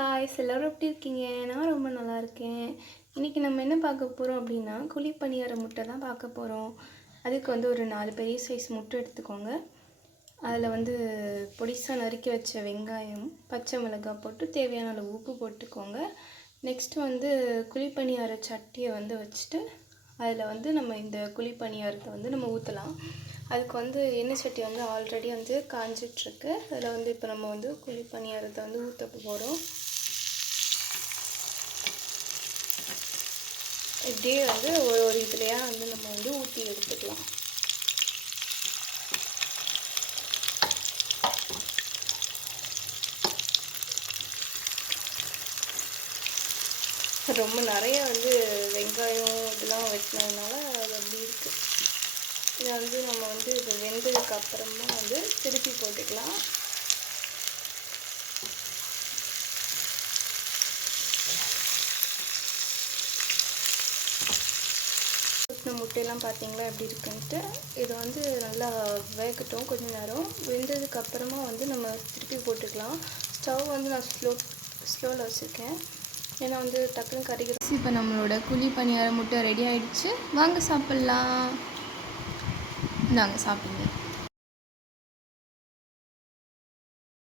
Guys எல்லோரும் எப்படி இருக்கீங்க? நான் ரொம்ப நல்லா இருக்கேன். இன்றைக்கி நம்ம என்ன பார்க்க போகிறோம் அப்படின்னா குழி பணியார முட்டை தான் பார்க்க போகிறோம் அதுக்கு வந்து ஒரு நாலு பெரிய சைஸ் முட்டை எடுத்துக்கோங்க. அதில் வந்து பொடிசாக நறுக்கி வச்ச வெங்காயம் பச்சை மிளகாய் போட்டு தேவையான அளவு உப்பு போட்டுக்கோங்க. நெக்ஸ்ட்டு வந்து குழிப்பணியார சட்டியை வந்து வச்சுட்டு அதில் வந்து நம்ம இந்த குழிப்பணியாரத்தை வந்து நம்ம ஊற்றலாம் அதுக்கு வந்து எண்ணெய் சட்டி வந்து ஆல்ரெடி வந்து காஞ்சிட்ருக்கு. அதில் வந்து இப்போ நம்ம வந்து குழிப்பணியாரத்தை வந்து ஊற்ற போகிறோம் இப்படியே வந்து ஒரு ஒரு இதுலையாக வந்து நம்ம வந்து ஊற்றி எடுத்துக்கலாம். ரொம்ப நிறைய வந்து வெங்காயம் இதெல்லாம் வெட்டினதுனால அது அப்படி இருக்குது இதை வந்து நம்ம வந்து இது வெந்ததுக்கு அப்புறமா வந்து திருப்பி போட்டுக்கலாம். முட்டையெல்லாம் பார்த்தீங்களா? எப்படி இருக்குன்ட்டு. இது வந்து நல்லா வேகட்டும் கொஞ்ச நேரம். வெந்ததுக்கு அப்புறமா வந்து நம்ம திருப்பி போட்டுக்கலாம். ஸ்டவ் வந்து நான் ஸ்லோ ஸ்லோவில் வச்சுருக்கேன். ஏன்னா வந்து டக்குன்னு கறிக்கிறோம் இப்போ நம்மளோட குழி பணியார முட்டை ரெடி ஆகிடுச்சு வாங்க சாப்பிட்லாம். நாங்கள் சாப்பிடுங்க.